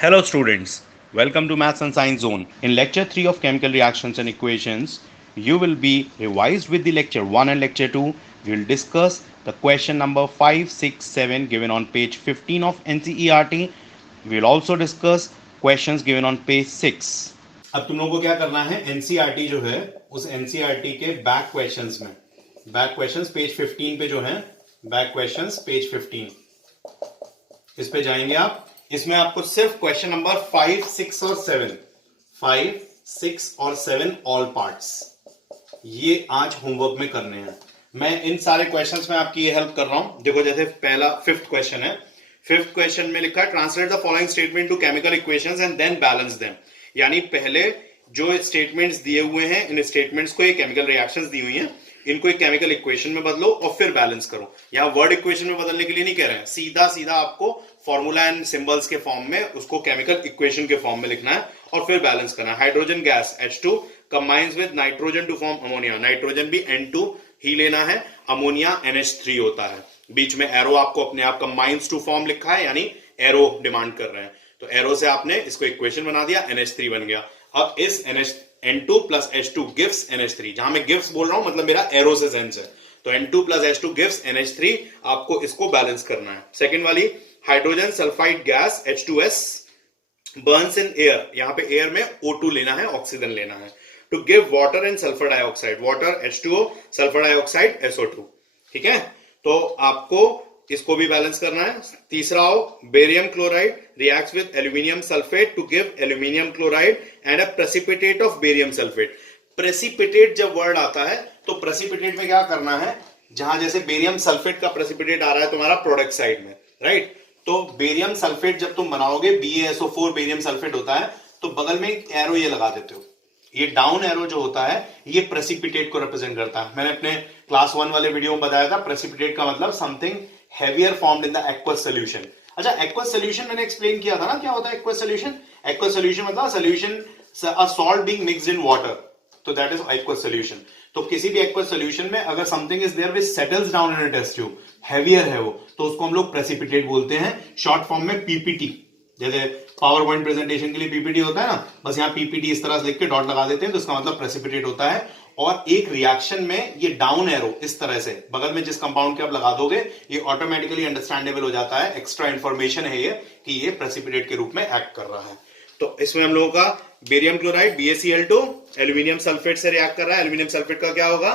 Hello students, welcome to Maths and Science Zone. In lecture 3 of chemical reactions and equations, you will be revised with the lecture 1 and lecture 2. We will discuss the question number 5, 6, 7 given on page 15 of NCERT. We will also discuss questions given on page 6. अब तुम लोगों को क्या करना है, NCERT जो है उस एनसीईआरटी के बैक क्वेश्चंस में, बैक क्वेश्चंस पेज 15 पे जो है, बैक क्वेश्चंस पेज 15 इस पे जाएंगे आप। इसमें आपको सिर्फ क्वेश्चन नंबर 5, 6 और 7, 5, 6 और 7 ऑल पार्ट्स ये आज होमवर्क में करने हैं। मैं इन सारे क्वेश्चंस में आपकी ये हेल्प कर रहा हूं। देखो जैसे पहला 5th क्वेश्चन है, 5th क्वेश्चन में लिखा है translate the following statement to chemical equations and then balance them. यानी पहले जो स्टेटमेंट्स दिए हुए हैं, इन स्टेटमेंट्स को, ये केमिकल रिएक्शंस दी हुई हैं, इनको एक केमिकल इक्वेशन में बदलो और फिर बैलेंस करो। यहां वर्ड इक्वेशन में बदलने के लिए नहीं कह रहे हैं, सीधा सीधा आपको फॉर्मूला एंड सिंबल्स के फॉर्म में उसको केमिकल इक्वेशन के फॉर्म में लिखना है और फिर बैलेंस करना है। Hydrogen gas H2 combines with nitrogen to form ammonia, nitrogen भी N2 ही लेना है, अमोनिया NH3 होता है। बीच में एरो आपको अपने आप कंबाइंस टू फॉर्म लिखा है, यानी एरो डिमांड कर रहे हैं, तो एरो से आपने इसको इक्वेशन बना दिया, NH3 बन गया। अब इस N2 plus H2 gives NH3, जहां मैं गिव्स बोल रहा हूं मतलब मेरा एरो से सेंस है, तो N2 plus H2 gives NH3, आपको इसको बैलेंस करना है। सेकेंड वाली, hydrogen sulphide gas H2S Burns in air, यहां पे एयर में O2 लेना है, ऑक्सीजन लेना है, to give water and sulphur dioxide, water H2O, sulphur dioxide SO2। ठीक है, तो आपको इसको भी बैलेंस करना है। तीसरा हो, barium chloride reacts with aluminium sulphate to give aluminium chloride and a precipitate of barium sulphate. Precipitate जब वर्ड आता है तो प्रेसिपिटेट में क्या करना है, जहां जैसे बेरियम सल्फेट का प्रेसिपिटेट आ रहा है तुम्हारा प्रोडक्ट साइड में, राइट, तो बेरियम सल्फेट जब तुम बनाओगे, BaSO4 बेरियम सल्फेट होता है, तो बगल में एक एरो ये लगा देते हो, ये डाउन एरो जो होता है ये प्रेसिपिटेट को रिप्रेजेंट करता है। मैंने अपने क्लास 1 वाले वीडियो में बताया था, प्रेसिपिटेट का मतलब something heavier formed in the aqueous solution। अच्छा, aqueous solution मैंने एक्सप्लेन किया था ना, क्या होता है aqueous solution? Aqueous solution मतलब solution, a salt being mixed in water, तो that is aqueous solution। तो किसी भी aqueous solution में अगर something is there which settles down in a test tube, heavier है वो, तो उसको हम लोग precipitate बोलते हैं, शॉर्ट फॉर्म में PPT। जैसे पावर पॉइंट प्रेजेंटेशन के लिए PPT होता है ना, बस यहाँ PPT इस तरह से लिख के डॉट लगा देते हैं, तो इसका मतलब प्रेसिपिटेट होता है। और एक रिएक्शन में ये डाउन एरो इस तरह से बगल में जिस कंपाउंड के आप लगा दोगे, ये ऑटोमेटिकली अंडरस्टैंडेबल हो जाता है, एक्स्ट्रा इंफॉर्मेशन है ये कि ये प्रेसिपिटेट के रूप में एक्ट कर रहा है। तो इसमें हम लोगों का barium chloride BaCl2 aluminium sulphate से रिएक्ट कर रहा है। एल्यूमिनियम सल्फेट का क्या होगा,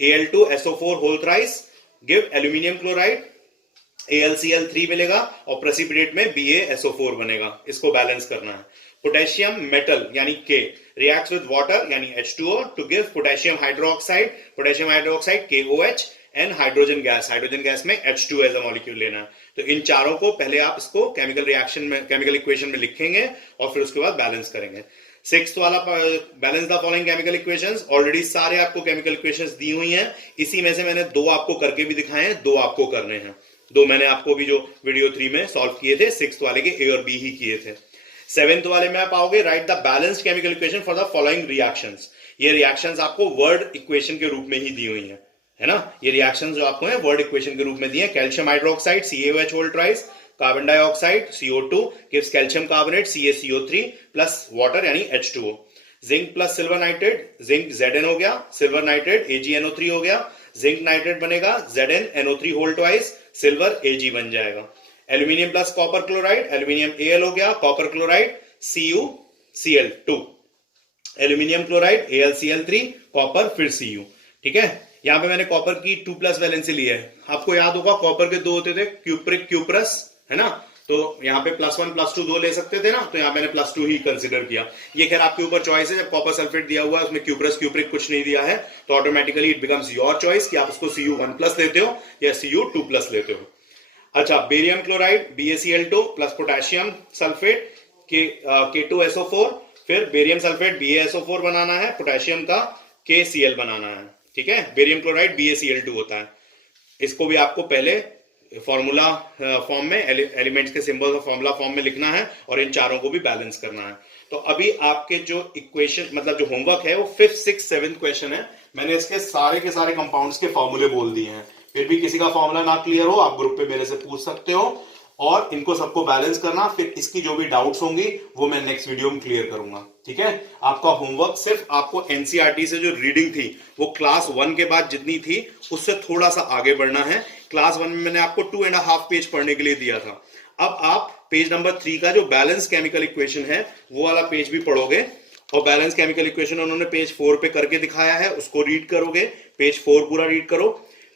Al2SO4 whole thrice give aluminium chloride, AlCl3 मिलेगा और प्रेसिपिटेट में BaSO4 बनेगा, इसको बैलेंस करना है। पोटेशियम मेटल यानी K रिएक्ट्स विद वाटर यानी H2O to give potassium hydroxide, potassium hydroxide KOH and hydrogen gas, hydrogen gas में H2 एज अ मॉलिक्यूल लेना है। तो इन चारों को पहले आप इसको केमिकल रिएक्शन में, केमिकल इक्वेशन में लिखेंगे और फिर उसके बाद बैलेंस करेंगे। 6th वाला, balance the following chemical equations, already सारे आपको केमिकल इक्वेशंस दी हुई हैं, इसी में से मैंने 2 आपको करके भी दिखाए हैं, 2 आपको करने हैं। 2 मैंने आपको भी जो वीडियो 3 में सॉल्व किए थे, 6th वाले के A और B ही किए थे। 7th वाले में आप आओगे, right the balanced chemical equation for the following reactions. ये रिएक्शंस आपको वर्ड इक्वेशन के रूप में ही दी हुई है ना, ये रिएक्शंस जो आपको है वर्ड इक्वेशन के रूप में दिए हैं। Calcium hydroxide CaOH whole thrice, carbon dioxide CO2 gives calcium carbonate CaCO3 plus water यानी H2O। Zinc plus silver nitrate, zinc Zn हो गया, सिल्वर नाइट्रेट AgNO3 हो गया, जिंक नाइट्रेट बनेगा ZnNO3 whole twice, silver Ag बन जाएगा। Aluminium plus copper chloride, aluminium Al हो गया, copper chloride CuCl2, aluminium chloride AlCl3, copper फिर Cu। ठीक है, यहां पे मैंने कॉपर की 2+ वैलेंसी ली है। आपको याद होगा कॉपर के 2 होते थे, क्यूप्रिक क्यूप्रस, है ना, तो यहाँ पे +1 +2 2 ले सकते थे ना, तो यहाँ मैंने +2 ही कंसिडर किया। ये खैर आपके ऊपर चॉइस है, जब कॉपर सल्फेट दिया हुआ है उसमें क्यूप्रस क्यूप्रिक कुछ नहीं दिया है, तो automatically it becomes your choice कि आप उसको Cu1+ लेते हो या Cu2+ लेते हो। अच्छा, barium chloride BaCl2 plus potassium sulphate K2SO4, फिर बेरियम सल्फेट BaSO4 बनाना है, पोटेशियम का KCl बनाना है। ठीक है, बेरियम क्लोराइड BaCl2 होता है। इसको भी आपको पहले फॉर्मूला फॉर्म में, एलिमेंट्स के सिंबल और फॉर्मूला फॉर्म में लिखना है और इन चारों को भी बैलेंस करना है। तो अभी आपके जो इक्वेशन मतलब जो होमवर्क है वो 5th 6th 7th क्वेश्चन है। मैंने इसके सारे के सारे कंपाउंड्स के फॉर्मूले बोल दिए हैं, फिर भी किसी का फॉर्मूला ना क्लियर हो आप ग्रुप पे मेरे से पूछ सकते हो। और इनको सबको बैलेंस करना, फिर इसकी जो भी डाउट्स होंगी वो मैं नेक्स्ट वीडियो में क्लियर करूंगा। ठीक है, आपका होमवर्क सिर्फ आपको एनसीईआरटी से जो रीडिंग थी वो क्लास 1 के बाद जितनी थी उससे थोड़ा सा आगे बढ़ना है। क्लास 1 में मैंने आपको 2.5 पेज पढ़ने के लिए दिया था, अब आप पेज नंबर 3 का जो बैलेंस केमिकल इक्वेशन है वो वाला पेज भी पढ़ोगे, और बैलेंस केमिकल इक्वेशन उन्होंने पेज 4 पे करके दिखाया है, उसको रीड करोगे, पेज 4 पूरा रीड करो।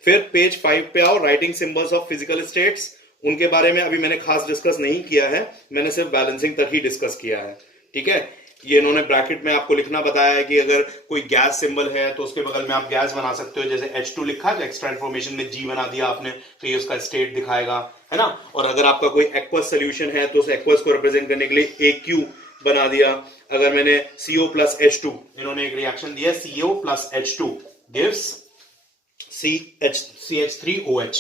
फिर पेज 5 पे आओ, writing symbols of physical states, उनके बारे में अभी मैंने खास डिस्कस नहीं किया है, मैंने सिर्फ बैलेंसिंग तक ही डिस्कस किया है। ठीक है, ये इन्होंने ब्रैकेट में आपको लिखना बताया है कि अगर कोई गैस सिंबल है तो उसके बगल में आप गैस बना सकते हो, जैसे H2 लिखा है एक्स्ट्रा इन्फॉर्मेशन में G बना दिया आपने तो ये उसका स्टेट दिखाएगा, है ना। और अगर आपका कोई एक्वस सोल्यूशन है तो उस एक्वस को रिप्रेजेंट करने के लिए AQ बना दिया। अगर मैंने CO प्लस H2, इन्होंने एक रिएक्शन दिया CO plus H2 gives CH3OH,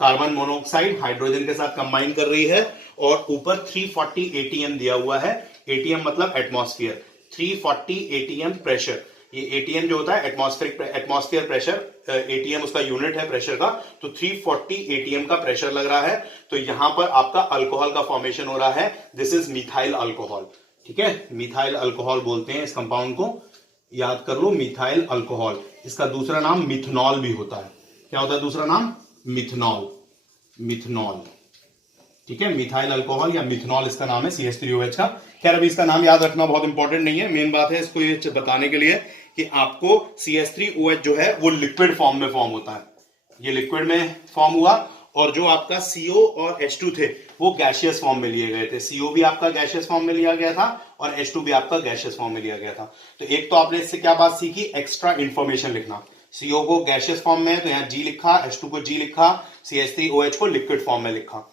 carbon monoxide hydrogen के साथ कंबाइन कर रही है, और ऊपर 340 ATM दिया हुआ है, ATM मतलब एटमॉस्फेयर, 340 ATM प्रेशर, ये ATM जो होता है एटमॉस्फेयर प्रेशर, ATM उसका यूनिट है प्रेशर का, तो 340 ATM का प्रेशर लग रहा है। तो यहां पर आपका अल्कोहल का फॉर्मेशन हो रहा है, दिस इज मिथाइल अल्कोहल। ठीक है, मिथाइल अल्कोहल बोलते हैं इस कंपाउंड को, याद कर लो मिथाइल अल्कोहल। इसका दूसरा नाम मिथनॉल भी होता है। क्या होता है दूसरा नाम? Methanol, methanol. ठीक है, मिथाइल अल्कोहल या मिथनॉल इसका नाम है CH3OH का। खैर अभी इसका नाम याद रखना बहुत इंपॉर्टेंट नहीं है, मेन बात है इसको ये बताने के लिए कि आपको CH3OH जो है वो लिक्विड फॉर्म में फॉर्म होता है, ये लिक्विड में फॉर्म हुआ, और जो आपका CO और H2 थे वो गैशियस फॉर्म में लिए गए थे। CO भी आपका गैशियस फॉर्म में लिया गया था और H2 भी आपका गैशियस फॉर्म में लिया गया था। तो एक तो आपने इससे क्या बात सीखी, एक्स्ट्रा इंफॉर्मेशन लिखना। CO को गैशियस फॉर्म में तो यहाँ G लिखा, H2 को G लिखा, CH3OH को लिक्विड फॉर्म में लिखा।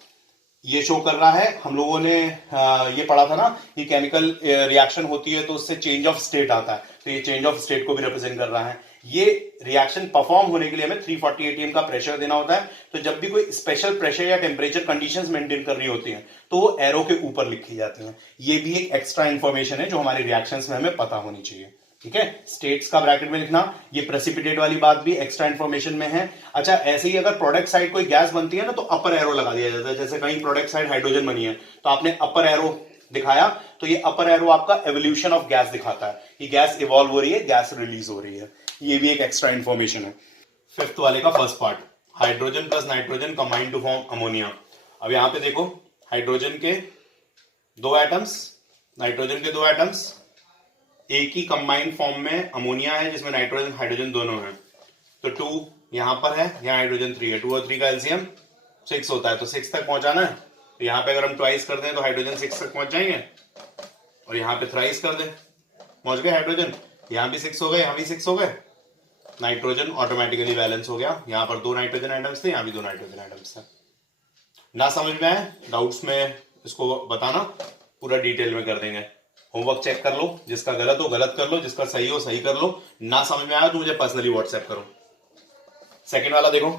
ये शो कर रहा है, हम लोगों ने ये पढ़ा था ना कि केमिकल रिएक्शन होती है तो उससे चेंज ऑफ स्टेट आता है, तो ये चेंज ऑफ स्टेट को भी रिप्रेजेंट कर रहा है। ये रिएक्शन परफॉर्म होने के लिए हमें 340 ATM का प्रेशर देना होता है, तो जब भी कोई स्पेशल प्रेशर या टेम्परेचर कंडीशंस मेंटेन करनी होती हैं तो वो एरो के ऊपर लिखी जाती हैं। ये भी एक एक्स्ट्रा इंफॉर्मेशन है जो हमारी रिएक्शंस में हमें पता होनी चाहिए। ठीक है, स्टेट्स का ब्रैकेट में लिखना, ये प्रेसिपिटेट वाली बात भी एक्स्ट्रा इंफॉर्मेशन में है। अच्छा, ऐसे ही अगर प्रोडक्ट साइड कोई गैस बनती है ना तो अपर एरो लगा दिया जाता है, जैसे कहीं प्रोडक्ट साइड हाइड्रोजन बनी है तो आपने अपर एरो दिखाया, तो ये अपर एरो आपका एवोल्यूशन ऑफ गैस दिखाता है कि गैस इवॉल्व हो रही है, गैस रिलीज हो रही है। ये भी एक एक्स्ट्रा इंफॉर्मेशन है। फिफ्थ वाले का first part, hydrogen plus nitrogen combine to form ammonia. अब यहां पे देखो, हाइड्रोजन के 2 एटम्स, नाइट्रोजन के 2 एटम्स, एक ही कंबाइंड फॉर्म में अमोनिया है जिसमें नाइट्रोजन हाइड्रोजन दोनों हैं। तो 2 यहां पर है, यहां हाइड्रोजन 3 है, 2 और 3 का एलसीएम 6 होता है, तो 6 तक पहुंचाना है। तो यहां पे अगर हम ट्वाइस कर दें तो हाइड्रोजन 6 तक पहुंच जाएंगे, और यहां पे थ्राइस कर दें, पहुंच गए हाइड्रोजन, यहां भी 6 हो गए, यहां भी 6 हो गए, नाइट्रोजन ऑटोमेटिकली बैलेंस हो गया। यहां पर 2 नाइट्रोजन आइटम्स थे, यहां भी 2 नाइट्रोजन आइटम्स थे। ना समझ में आए डाउट्स में इसको बताना, पूरा डिटेल में कर देंगे। होमवर्क चेक कर लो, जिसका गलत हो गलत कर लो, जिसका सही हो सही कर लो, ना समझ में आया तो मुझे पर्सनली व्हाट्सएप करो। सेकंड वाला देखो,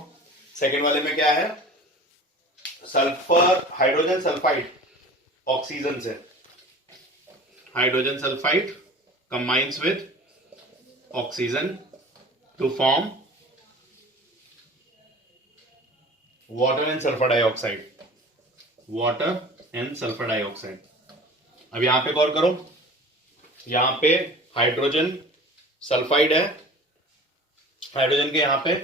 सेकंड वाले में क्या है, सल्फर हाइड्रोजन सल्फाइड ऑक्सीजन से, hydrogen sulphide combines with oxygen to form water and sulphur dioxide, water and sulphur dioxide. अब यहां पे गौर करो, यहां पे हाइड्रोजन सल्फाइड है, हाइड्रोजन के यहां पे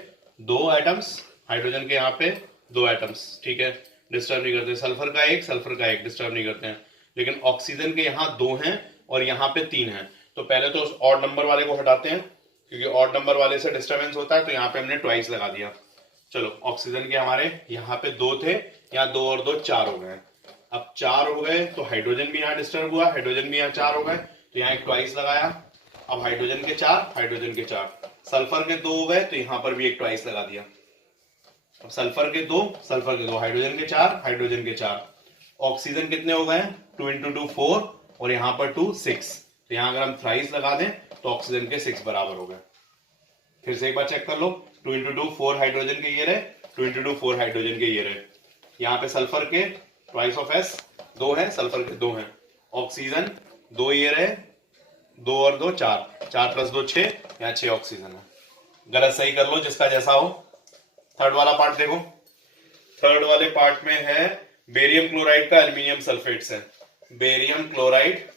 2 एटम्स, हाइड्रोजन के यहां पे 2 एटम्स, ठीक है, डिस्टर्ब नहीं करते। सल्फर का एक, सल्फर का एक, डिस्टर्ब नहीं करते हैं। लेकिन ऑक्सीजन के यहां 2 हैं और यहां पे 3 हैं, तो पहले तो उस ऑड नंबर वाले को हटाते हैं, क्योंकि ऑड नंबर वाले से डिस्टर्बेंस होता है, तो यहां पे हमने ट्वाइस लगा दिया। चलो, ऑक्सीजन के हमारे यहाँ पे 2 थे, यहाँ 2 और 2 4 हो गए। अब 4 हो गए तो हाइड्रोजन भी यहाँ डिस्टर्ब हुआ, हाइड्रोजन भी यहाँ 4 हो गए, तो यहाँ एक ट्वाइस लगाया। अब हाइड्रोजन के 4, हाइड्रोजन के 4, सल्फर के 2 हो गए तो यहाँ पर भी एक ट्वाइस लगा दिया। अब सल्फर के 2, सल्फर के 2, हाइड्रोजन के 4, हाइड्रोजन के 4, ऑक्सीजन कितने हो गए, 2 × 2 4, और यहाँ पर 2 6, तो यहाँ अगर हम थ्राइस लगा दें तो ऑक्सीजन के 6 बराबर हो गए। फिर से एक बार चेक कर लो, 2 × 2 4 हाइड्रोजन के ये रहे, 2 × 2 4 हाइड्रोजन के ये रहे। यहाँ पे सल्फर के ट्वाइस ऑफ एस 2 है, सल्फर के 2 हैं, ऑक्सीजन 2 ये रहे, 2 और 2 4, 4 + 2 6, यहाँ 6 ऑक्सीजन है। गलत सही कर लो जिसका जैसा हो। थर्ड वाला पार्ट देखो, थर्ड वाले पार्ट में है बेरियम क्लोराइड का एल्यूमिनियम सल्फेट से। Barium chloride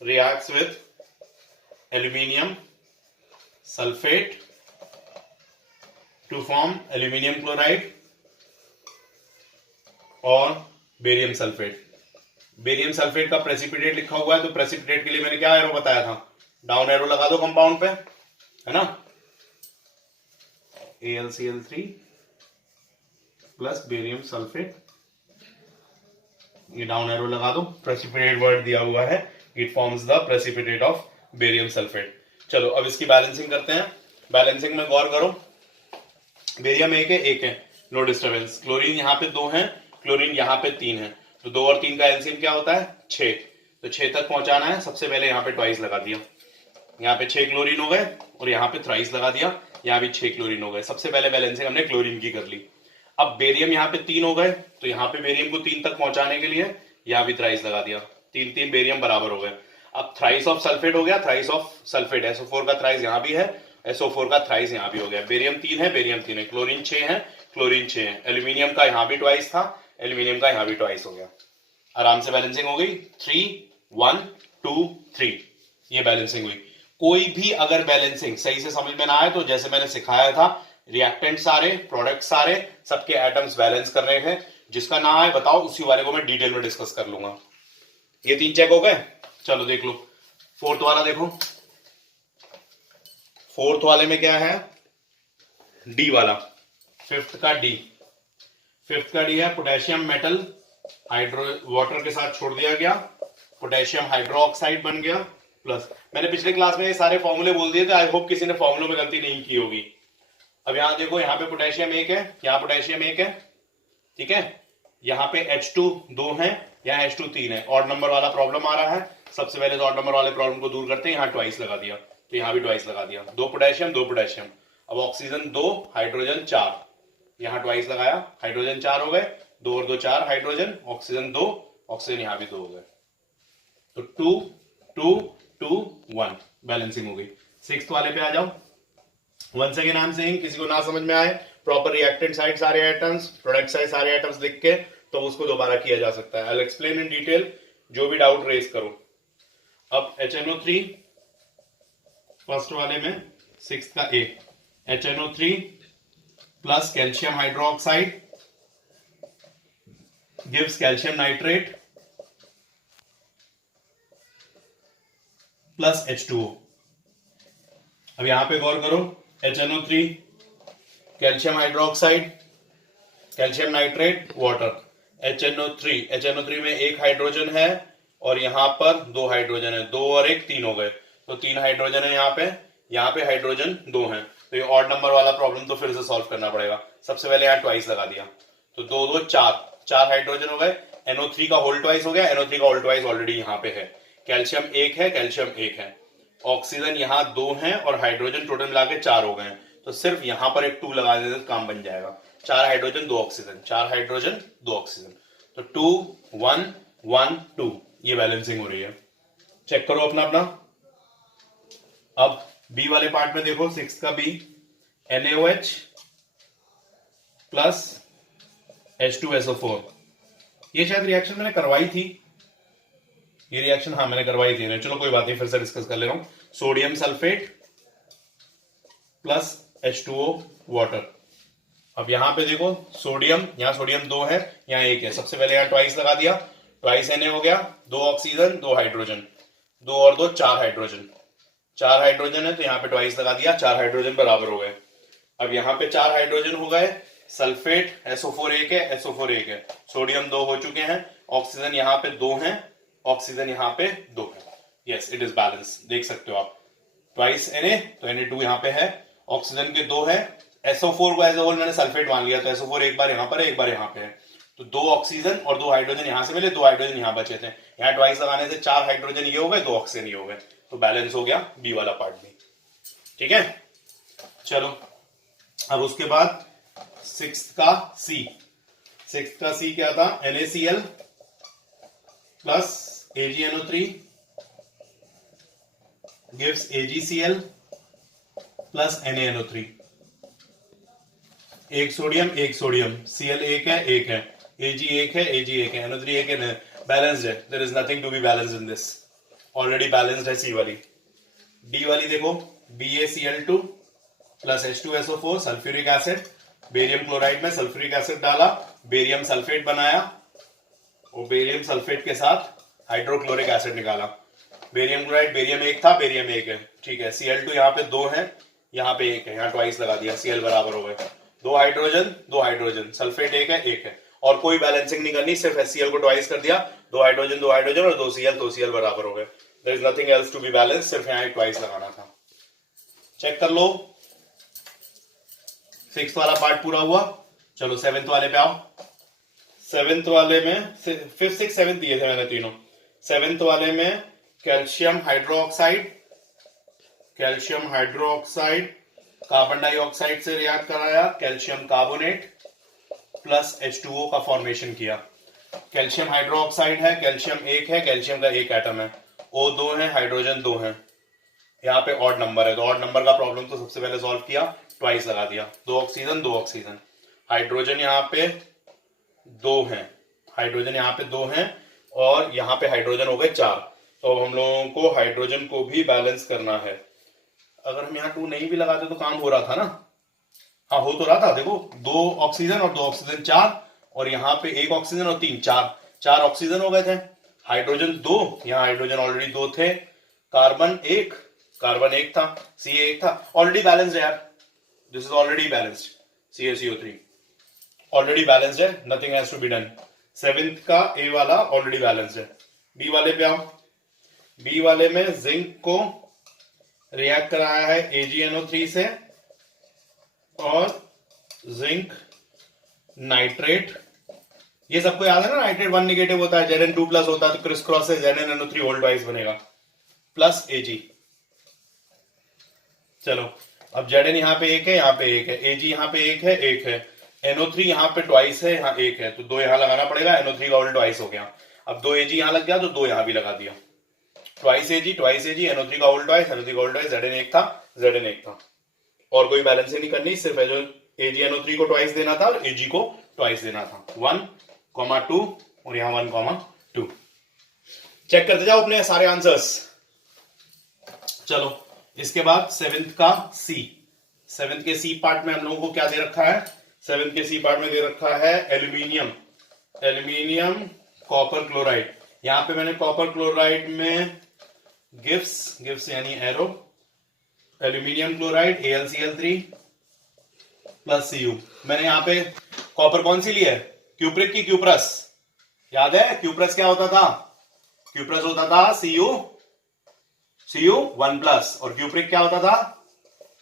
reacts with aluminium sulphate to form aluminium chloride और बेरियम सल्फेट। बेरियम सल्फेट का प्रेसिपिटेट लिखा हुआ है, तो प्रेसिपिटेट के लिए मैंने क्या एरो बताया था, डाउन एरो लगा दो कंपाउंड पे, है ना, AlCl3 प्लस बेरियम सल्फेट, ये डाउन एरो लगा दो, प्रेसिपिटेट वर्ड दिया हुआ है, it forms the precipitate of barium sulphate. चलो अब इसकी बैलेंसिंग करते हैं। बैलेंसिंग में गौर करो, बेरियम एक है, नो डिस्टर्बेंस। क्लोरीन यहाँ पे 2 है, क्लोरीन यहाँ पे 3 है, तो 2 और 3 का एलसीएम क्या होता है 6, तो 6 तक पहुंचाना है। सबसे पहले यहाँ पे ट्वाइस लगा दिया, यहाँ पे 6 क्लोरीन हो गए, और यहाँ पे थ्राइस लगा दिया, यहाँ भी 6 क्लोरीन हो गए। सबसे पहले बैलेंसिंग हमने क्लोरीन की कर ली। अब बेरियम यहाँ पे 3 हो गए, तो यहाँ पे बेरियम को 3 तक पहुंचाने के लिए यहाँ भी थ्राइस लगा दिया, 3 बेरियम बराबर हो गए। अब थ्राइस ऑफ सल्फेट हो गया, थ्राइस ऑफ सल्फेट, SO4 का थ्राइस यहाँ भी है, SO4 का थ्राइस यहाँ भी हो गया। बेरियम 3 है, बेरियम 3 है, क्लोरीन 6 है, क्लोरीन 6 है, एल्यूमिनियम का यहाँ भी ट्वाइस था, एल्यूमिनियम का यहाँ भी ट्वाइस हो गया। आराम से बैलेंसिंग हो गई, 3 1 2 3, ये बैलेंसिंग हुई। कोई भी अगर बैलेंसिंग सही से समझ में ना आए, तो जैसे मैंने सिखाया था, रिएक्टेंट सारे, प्रोडक्ट सारे, सबके एटम्स बैलेंस कर रहे हैं। जिसका ना आए बताओ, उसी वाले को मैं डिटेल में डिस्कस कर लूंगा। ये 3 चेक हो गए, चलो देख लो। फोर्थ वाला देखो, फोर्थ वाले में क्या है, डी वाला, फिफ्थ का डी है पोटेशियम मेटल हाइड्रो वाटर के साथ छोड़ दिया गया, पोटेशियम हाइड्रोक्साइड बन गया प्लस। मैंने पिछले क्लास में ये सारे फॉर्मूले बोल दिए थे, आई होप किसी ने फॉर्मूलों में गलती नहीं की होगी। अब यहां देखो, यहाँ पे पोटेशियम 1 है, यहाँ पोटेशियम 1 है, ठीक है, यहाँ पे H2 2 है, यहाँ H2 3 है। ऑड नंबर वाला प्रॉब्लम आ रहा है, सबसे पहले तो ऑड नंबर वाले प्रॉब्लम को दूर करते हैं। यहाँ ट्वाइस लगा दिया, तो यहाँ भी ट्वाइस लगा दिया, 2 पोटेशियम 2 पोटेशियम। अब ऑक्सीजन 2 हाइड्रोजन 4, यहाँ ट्वाइस लगाया, हाइड्रोजन 4 हो गए, 2 और 2 4 हाइड्रोजन, ऑक्सीजन 2, ऑक्सीजन यहाँ भी 2 हो गए, तो 2 2 2 1 बैलेंसिंग हो गई। सिक्स्थ वाले पे आ जाओ। Once again I am saying, किसी को ना समझ में आए, प्रॉपर रिएक्टेंट साइड सारे एटम्स, प्रोडक्ट साइड सारे एटम्स लिख के तो उसको दोबारा किया जा सकता है। I will explain in detail, जो भी डाउट रेज करो। अब HNO3 फर्स्ट वाले में, सिक्स्थ का ए, HNO3 plus calcium hydroxide gives calcium nitrate plus H2O। अब यहां पे गौर करो, HNO3 calcium hydroxide calcium nitrate water, HNO3 में 1 हाइड्रोजन है और यहां पर 2 हाइड्रोजन है, 2 और 1 3 हो गए, तो 3 हाइड्रोजन है यहाँ पे हाइड्रोजन 2 है, तो ये ऑड नंबर वाला प्रॉब्लम तो फिर से सॉल्व करना पड़ेगा। सबसे पहले यहाँ ट्वाइस लगा दिया, तो 2 2 4 हाइड्रोजन हो गए, NO3 का होल ट्वाइस हो गया, NO3 का होल ट्वाइस ऑलरेडी यहाँ पे है, कैल्शियम 1 है, कैल्शियम 1 है, ऑक्सीजन यहाँ 2 है और हाइड्रोजन टोटल मिला के 4 हो गए, तो सिर्फ यहाँ पर एक 2 लगा देते तो काम बन जाएगा। 4 हाइड्रोजन 2 ऑक्सीजन, 4 हाइड्रोजन 2 ऑक्सीजन, तो 2 1 1 2, ये बैलेंसिंग हो रही है। चेक करो अपना अपना। अब बी वाले पार्ट में देखो, सिक्स का बी, NaOH प्लस H2SO4, ये शायद रिएक्शन मैंने करवाई थी, ये रिएक्शन हाँ मैंने करवाई थी, चलो कोई बात नहीं, फिर से डिस्कस कर ले रहा हूं। Sodium sulphate plus H2O water. अब यहां पे देखो, सोडियम, यहां सोडियम 2 है, यहां 1 है, सबसे पहले यहां ट्वाइस लगा दिया, ट्वाइस Na हो गया, 2 ऑक्सीजन 2 हाइड्रोजन, 2 और 2 4 हाइड्रोजन, 4 हाइड्रोजन है, तो यहाँ पे ट्वाइस लगा दिया, 4 हाइड्रोजन बराबर हो गए। अब यहाँ पे 4 हाइड्रोजन हो गए, सल्फेट SO4 1 है, SO4 1 है, सोडियम 2 हो चुके हैं, ऑक्सीजन यहाँ पे 2 है, ऑक्सीजन यहाँ पे 2 है, यस इट इज बैलेंस, देख सकते हो आप, ट्वाइस Na, तो Na2 यहाँ पे है, ऑक्सीजन के 2 है, SO4 को एज होल मैंने सल्फेट मान लिया, तो SO4 एक बार यहाँ पर है, एक बार यहाँ पे है, तो 2 ऑक्सीजन और 2 हाइड्रोजन यहाँ से मिले, 2 हाइड्रोजन यहाँ बचे थे, यहाँ ट्वाइस लगाने से 4 हाइड्रोजन ये हो गए, 2 ऑक्सीजन ये हो गए, तो बैलेंस हो गया बी वाला पार्ट भी, ठीक है। चलो अब उसके बाद सिक्स्थ का सी क्या था, NaCl plus AgNO3 gives AgCl plus NaNO3, एक सोडियम Cl एक है Ag एक है NO3 एक है, बैलेंस्ड है, there is nothing to be balanced in this, already balanced है। सी वाली, डी वाली देखो BaCl2 plus H2SO4 sulphuric acid, barium chloride में सल्फ्यूरिक एसिड डाला, बेरियम सल्फेट बनाया और बेरियम सल्फेट के साथ हाइड्रोक्लोरिक एसिड निकाला। बेरियम क्लोराइड, बेरियम एक था, बेरियम एक है, ठीक है। Cl2 यहाँ पे दो है, यहाँ पे एक है, यहाँ ट्वाइस लगा दिया, Cl बराबर हो गए, दो हाइड्रोजन, सल्फेट एक है, और कोई बैलेंसिंग नहीं करनी, सिर्फ HCl को ट्वाइस कर दिया, दो हाइड्रोजन और दो Cl, तो Cl बराबर हो गए। There is nothing else to be balance, सिर्फ यहाँ एक ट्वाइस लगाना था। चेक कर लो, 6th वाला पार्ट पूरा हुआ। चलो 7th वाले पे आओ। 7th वाले में 5th 6th 7th दिए थे मैंने तीनों। 7th वाले में कैल्शियम हाइड्रोक्साइड कार्बन डाइऑक्साइड से रिएक्ट कराया, कैल्शियम कार्बोनेट प्लस H2O का फॉर्मेशन किया। कैल्शियम हाइड्रोक्साइड है, कैल्शियम एक है, कैल्शियम का एक एटम है, O2 है, हाइड्रोजन 2 है, यहाँ पे ऑड नंबर है, तो ऑड नंबर का प्रॉब्लम तो सबसे पहले सॉल्व किया, ट्वाइस लगा दिया, दो ऑक्सीजन, हाइड्रोजन यहाँ पे 2 हैं, और यहाँ पे हाइड्रोजन हो गए 4, तो हम लोगों को हाइड्रोजन को भी बैलेंस करना है। अगर हम यहाँ 2 नहीं भी लगाते तो काम हो रहा था ना, हाँ हो तो रहा था, देखो 2 ऑक्सीजन और 2 ऑक्सीजन 4, और यहाँ पे 1 ऑक्सीजन और 3 4 ऑक्सीजन हो गए थे, हाइड्रोजन 2, यहाँ हाइड्रोजन ऑलरेडी 2 थे, कार्बन एक था, Ca एक था, ऑलरेडी बैलेंस्ड है यार, this is already balanced, CaCO3 already balanced है, nothing has to be done. 7th का A वाला ऑलरेडी बैलेंस्ड है। बी वाले पे आओ। बी वाले में जिंक को रिएक्ट कराया है AgNO3 से और जिंक नाइट्रेट, ये सबको याद है ना, नाइट्रेट 1 नेगेटिव होता है, Zn2 प्लस होता है, तो क्रिस क्रॉस से ZnNO3 होल ट्वाइस बनेगा, प्लस Ag। चलो अब Zn यहाँ पे एक है, यहाँ पे एक है, Ag यहाँ पे एक है, NO3 यहाँ पे ट्वाइस है, यहाँ एक है, तो 2 यहाँ लगाना पड़ेगा, NO3 का होल ट्वाइस हो गया। अब 2 Ag यहाँ लग गया तो 2 यहाँ भी लगा दिया, ट्वाइस Ag, NO3 का होल ट्वाइस, Zn एक था, और कोई बैलेंसिंग नहीं करनी, सिर्फ है जो AgNO3 को ट्वाइस देना था और Ag को ट्वाइस देना था, 1,2 और यहाँ 1,2। चेक करते जाओ अपने सारे आंसर्स। चलो इसके बाद 7th का C, 7th के C पार्ट में हम लोगों को क्या दे रखा है, 7th के C पार्ट में दे रखा है एल्यूमिनियम कॉपर क्लोराइड। यहाँ पे मैंने कॉपर क्लोराइड में गिव्स यानी arrow, aluminium chloride AlCl3 plus Cu। मैंने यहाँ पे कॉपर कौन सी ली है, क्यूप्रिक की क्यूप्रस, याद है क्यूप्रस क्या होता था, क्यूप्रस होता था Cu1 प्लस, और क्यूप्रिक क्या होता था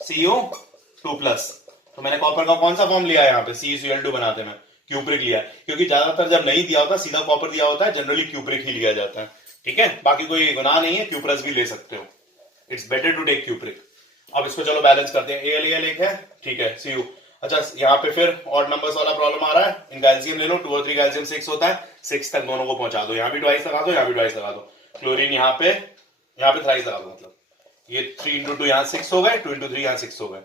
Cu2 प्लस। तो मैंने कॉपर का कौन सा फॉर्म लिया है यहाँ पे, CuCl2 बनाते में क्यूप्रिक लिया है, क्योंकि ज्यादातर जब नहीं दिया होता सीधा कॉपर दिया होता है, जनरली क्यूप्रिक ही लिया जाता है, ठीक है। बाकी कोई गुनाह नहीं है, क्यूप्रस भी ले सकते हो, it's better to take cupric. अब इसको चलो बैलेंस करते हैं, Al एक है, ठीक है, Cu। अच्छा यहाँ पे फिर ऑड नंबर्स वाला प्रॉब्लम आ रहा है, इनका एलसीएम ले लो, 2 और 3 का एलसीएम 6 होता है, 6 तक दोनों को पहुंचा दो, यहाँ भी ट्वाइस लगा दो, यहाँ भी ट्वाइस लगा दो, क्लोरीन यहाँ पे थ्राइस लगा दो, मतलब ये 3 into 2 यहाँ 6 हो गए, 2 into 3 यहाँ 6 हो गए।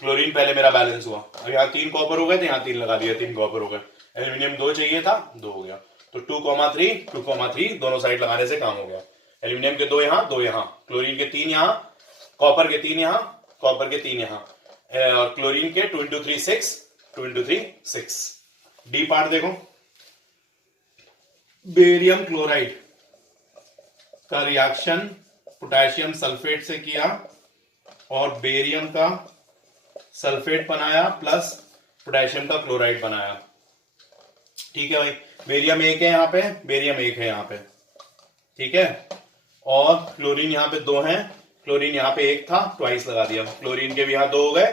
क्लोरीन पहले मेरा बैलेंस हुआ, अब यहाँ 3 कॉपर हो गए थे, यहाँ 3 लगा दिया, 3 कॉपर हो गए। एल्यूमिनियम 2 चाहिए था, 2 हो गया, तो 2,3 दोनों साइड लगाने से काम हो गया। एल्यूमिनियम के 2 यहाँ, 2 यहाँ, क्लोरीन के 3 यहाँ, कॉपर के 3 यहाँ, कॉपर के 3 यहाँ, और क्लोरीन के 2 into 3 6, 2 into 3 6। डी पार्ट देखो, बेरियम क्लोराइड का रिएक्शन पोटेशियम सल्फेट से किया और बेरियम का सल्फेट बनाया प्लस पोटेशियम का क्लोराइड बनाया, ठीक है भाई। बेरियम एक है यहाँ पे, बेरियम एक है यहाँ पे, ठीक है, और क्लोरीन यहाँ पे 2 है, क्लोरीन यहाँ पे एक था, ट्वाइस लगा दिया, क्लोरीन के भी यहाँ 2 हो गए,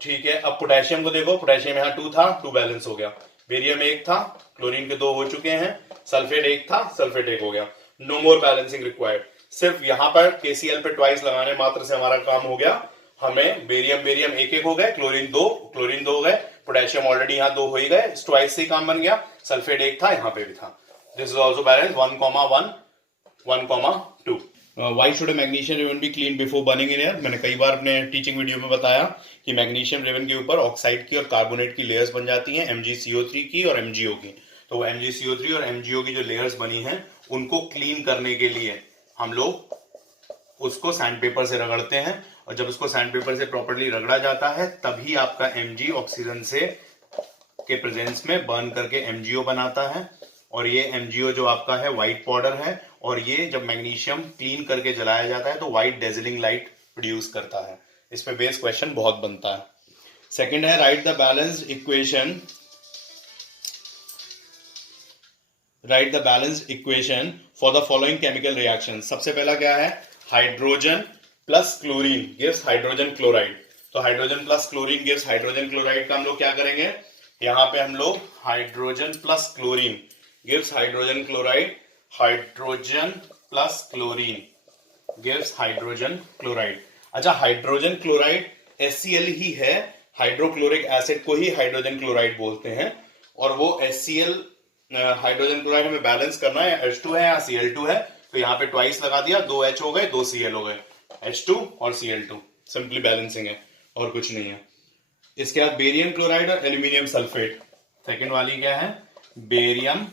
ठीक है। अब पोटेशियम को देखो, पोटेशियम यहाँ 2 था, 2 बैलेंस हो गया, बेरियम एक था, क्लोरीन के 2 हो चुके हैं, सल्फेट एक था, सल्फेट एक हो गया, नो मोर बैलेंसिंग रिक्वायर्ड। सिर्फ यहाँ पर KCl पे ट्वाइस लगाने मात्र से हमारा काम हो गया, हमें बेरियम एक हो गए, क्लोरीन 2 हो गए, पोटेशियम ऑलरेडी यहाँ 2 हो ही गए, ट्वाइस से ही काम बन गया, सल्फेट एक था, यहाँ पे भी था। This is also balance 1,1, 1,2। Why should A magnesium ribbon be clean before burning in air. मैंने कई बार अपने टीचिंग वीडियो में बताया कि मैग्नीशियम रिबन के ऊपर ऑक्साइड की और कार्बोनेट की लेयर्स बन जाती हैं, MgCO3 की और MgO की। तो MgCO3 और MgO की जो लेयर्स बनी हैं उनको क्लीन करने के लिए हम लोग उसको सैंड पेपर से रगड़ते हैं, और जब उसको सैंड पेपर से प्रॉपर्ली रगड़ा जाता है तभी आपका Mg ऑक्सीजन से के प्रेजेंस में बर्न करके MgO बनाता है, और ये MgO जो आपका है व्हाइट पाउडर है, और ये जब मैग्नीशियम क्लीन करके जलाया जाता है तो व्हाइट डेजलिंग लाइट प्रोड्यूस करता है। इस पे बेस क्वेश्चन बहुत बनता है। सेकंड है write the balanced equation, write the balanced equation for the following chemical reaction. सबसे पहला क्या है, hydrogen plus chlorine gives hydrogen chloride. तो hydrogen plus chlorine gives hydrogen chloride का हम लोग क्या करेंगे, यहां पे हम लोग hydrogen plus chlorine gives hydrogen chloride, hydrogen plus chlorine gives hydrogen chloride. अच्छा, हाइड्रोजन क्लोराइड HCl ही है, हाइड्रोक्लोरिक एसिड को ही हाइड्रोजन क्लोराइड बोलते हैं, और वो HCl हाइड्रोजन क्लोराइड हमें बैलेंस करना है, H2 है या Cl2 है, तो यहाँ पे ट्वाइस लगा दिया, 2 H हो गए 2 Cl हो गए, H2 और Cl2, सिंपली बैलेंसिंग है और कुछ नहीं है। इसके बाद बेरियम क्लोराइड और एल्यूमिनियम सल्फेट। सेकेंड वाली क्या है, बेरियम,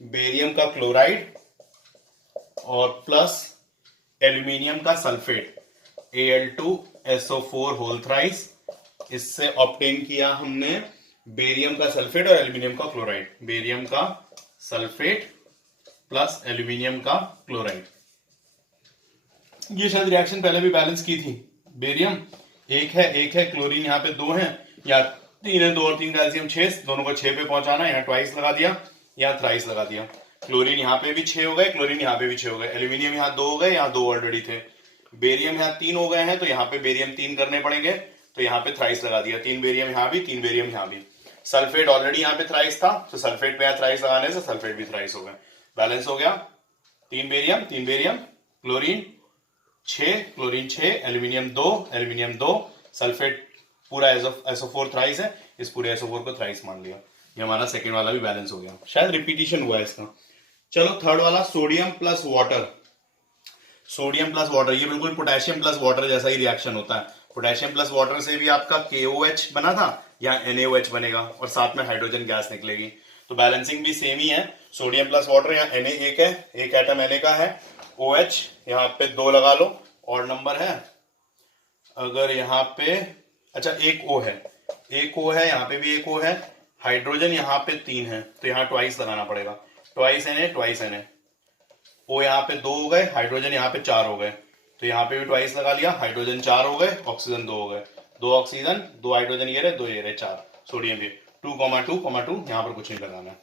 बेरियम का क्लोराइड और प्लस एल्यूमिनियम का सल्फेट, Al2SO4 होल थ्राइस। इससे ऑब्टेन किया हमने बेरियम का सल्फेट और एल्यूमिनियम का क्लोराइड, बेरियम का सल्फेट प्लस एल्यूमिनियम का क्लोराइड। ये शायद रिएक्शन पहले भी बैलेंस की थी, बेरियम एक है, क्लोरीन यहाँ पे 2 है या 3 है, 2 और 3 कैल्शियम 6, दोनों को 6 पे पहुंचाना, यहाँ ट्वाइस लगा दिया, यहाँ थ्राइस लगा दिया। क्लोरीन यहाँ पे भी 6 हो गए, क्लोरीन यहाँ पे भी 6 हो गए, एल्यूमिनियम यहाँ 2 हो गए, यहाँ 2 ऑलरेडी थे, बेरियम यहाँ 3 हो गए हैं, तो यहाँ पे बेरियम 3 करने पड़ेंगे, तो यहाँ पे थ्राइस लगा दिया, 3 बेरियम यहाँ भी, 3 बेरियम यहाँ भी। सल्फेट ऑलरेडी यहाँ पे थ्राइस था, तो सल्फेट पे यहाँ थ्राइस लगाने से सल्फेट भी थ्राइस हो गए, बैलेंस हो गया, 3 barium, chlorine 6, chlorine 6, aluminium 2, aluminium 2, sulphate पूरा SO4 थ्राइस है, इस पूरे SO4 को थ्राइस मान लिया, ये हमारा सेकंड वाला भी बैलेंस हो गया, शायद रिपीटिशन हुआ है इसका। चलो थर्ड वाला, sodium plus water, sodium plus water, ये बिल्कुल पोटेशियम प्लस वाटर जैसा ही रिएक्शन होता है। पोटेशियम प्लस वाटर से भी आपका KOH बना था, या NaOH बनेगा, और साथ में हाइड्रोजन गैस निकलेगी, तो बैलेंसिंग भी सेम ही है। सोडियम प्लस वाटर, यहाँ Na एक है, एक एटम Na का है, OH यहाँ पे 2 लगा लो, और नंबर है, अगर यहाँ पे अच्छा एक O है, यहाँ पे भी एक O है, हाइड्रोजन यहाँ पे 3 है, तो यहाँ ट्वाइस लगाना पड़ेगा, ट्वाइस Na, O यहाँ पे 2 हो गए, हाइड्रोजन यहाँ पे 4 हो गए, तो यहाँ पे भी ट्वाइस लगा लिया, हाइड्रोजन 4 हो गए, ऑक्सीजन 2 हो गए, 2 ऑक्सीजन 2 हाइड्रोजन ये रहे, 2 ये रहे, 4 सोडियम ये 2,2,2, यहाँ पर कुछ नहीं लगाना है,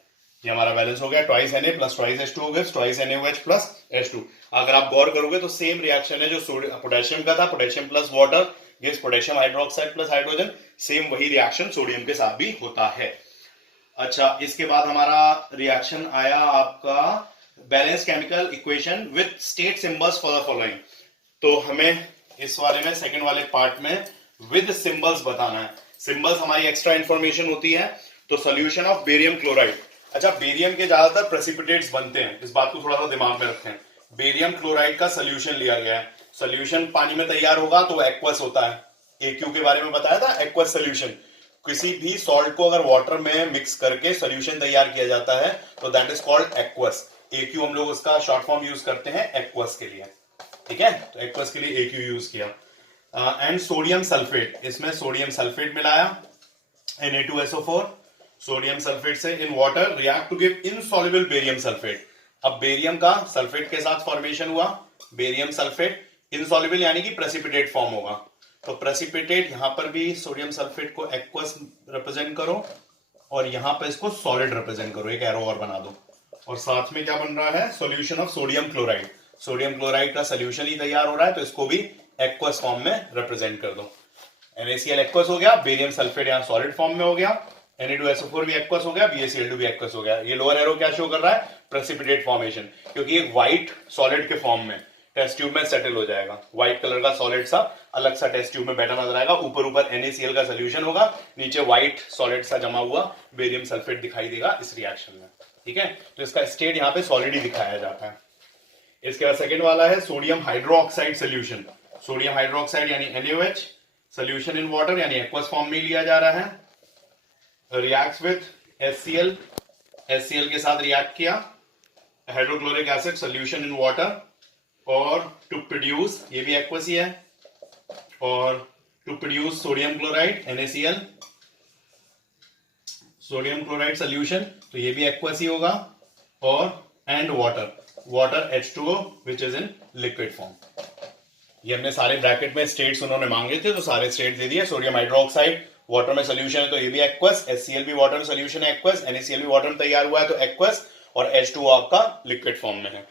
ये हमारा बैलेंस हो गया, twice Na plus twice H2 हो गया, ट्वाइस NaOH प्लस H2। अगर आप गौर करोगे तो सेम रिएक्शन है जो पोटेशियम का था, potassium plus water gives potassium hydroxide plus hydrogen, same वही रिएक्शन सोडियम के साथ भी होता है। अच्छा, इसके बाद हमारा रिएक्शन आया आपका balance chemical equation with state symbols for the following. तो हमें इस वाले में, सेकंड वाले पार्ट में विद सिंबल्स बताना है। सिंबल्स हमारी एक्स्ट्रा इंफॉर्मेशन होती है। तो सोल्यूशन ऑफ बेरियम क्लोराइड, अच्छा बेरियम के ज्यादातर प्रेसिपिटेट्स बनते हैं, इस बात को थोड़ा सा दिमाग में रखें। बेरियम क्लोराइड का सोल्यूशन लिया गया है, सोल्यूशन पानी में तैयार होगा तो एक्वस होता है, AQ के बारे में बताया था, एक्वस सोल्यूशन। किसी भी सॉल्ट को अगर वाटर में मिक्स करके सोल्यूशन तैयार किया जाता है तो that is called aqueous. AQ हम लोग उसका शॉर्ट फॉर्म यूज करते हैं एक्वस के लिए, ठीक है, तो एक्वस के लिए AQ यूज किया। एंड सोडियम सल्फेट, इसमें सोडियम सल्फेट मिलाया, Na2SO4, सोडियम सल्फेट से in water react to give insoluble barium sulphate. अब बेरियम का सल्फेट के साथ फॉर्मेशन हुआ, बेरियम सल्फेट, इनसॉल्युबल यानी कि प्रेसिपिटेट फॉर्म होगा, तो प्रेसिपिटेट यहां पर भी सोडियम सल्फेट को एक्वस रिप्रेजेंट करो, और यहां पर इसको सॉलिड रिप्रेजेंट करो, एक एरो और बना दो, और साथ में क्या बन रहा है, solution of sodium chloride. Sodium chloride का सोल्यूशन ही तैयार हो रहा है, तो इसको भी एक्वस फॉर्म में रिप्रेजेंट कर दो। NaCl एक्वस हो गया, बेरियम सल्फेट यहाँ सॉलिड फॉर्म में हो गया, Na2SO4 भी एक्वस हो गया, BaCl2 भी एक्वस हो गया। ये लोअर एरो क्या शो कर रहा है, प्रेसिपिटेट फॉर्मेशन, क्योंकि एक व्हाइट सॉलिड के फॉर्म में टेस्ट ट्यूब में सेटल हो जाएगा, व्हाइट कलर का सॉलिड सा अलग सा टेस्ट ट्यूब में बैठा नजर आएगा, ऊपर ऊपर NaCl का सोल्यूशन होगा, नीचे व्हाइट सॉलिड सा जमा हुआ बेरियम सल्फेट दिखाई देगा इस रिएक्शन में, ठीक है। तो इसका स्टेट यहाँ पे सॉलिड ही दिखाया जाता है। इसके बाद सेकेंड वाला है sodium hydroxide solution. Sodium hydroxide यानी NaOH सोल्यूशन इन वाटर यानी एक्वस फॉर्म में लिया जा रहा है। रिएक्ट्स विथ HCl, HCl के साथ रिएक्ट किया, hydrochloric acid solution in water, और टू प्रोड्यूस, ये भी एक्वस ही है, और to produce sodium chloride NaCl, sodium chloride solution, तो ये भी एक्वस ही होगा, और and water H2O which is in liquid form. ये हमने सारे ब्रैकेट में स्टेट्स उन्होंने मांगे थे तो सारे स्टेट्स दे दिए। सोडियम हाइड्रोक्साइड वाटर में सोल्यूशन है तो ये भी एक्वस, HCl भी वाटर में सोल्यूशन है एक्वस, NaCl भी वाटर में तैयार हुआ है तो एक्वस, और H2O आपका लिक्विड फॉर्म में है।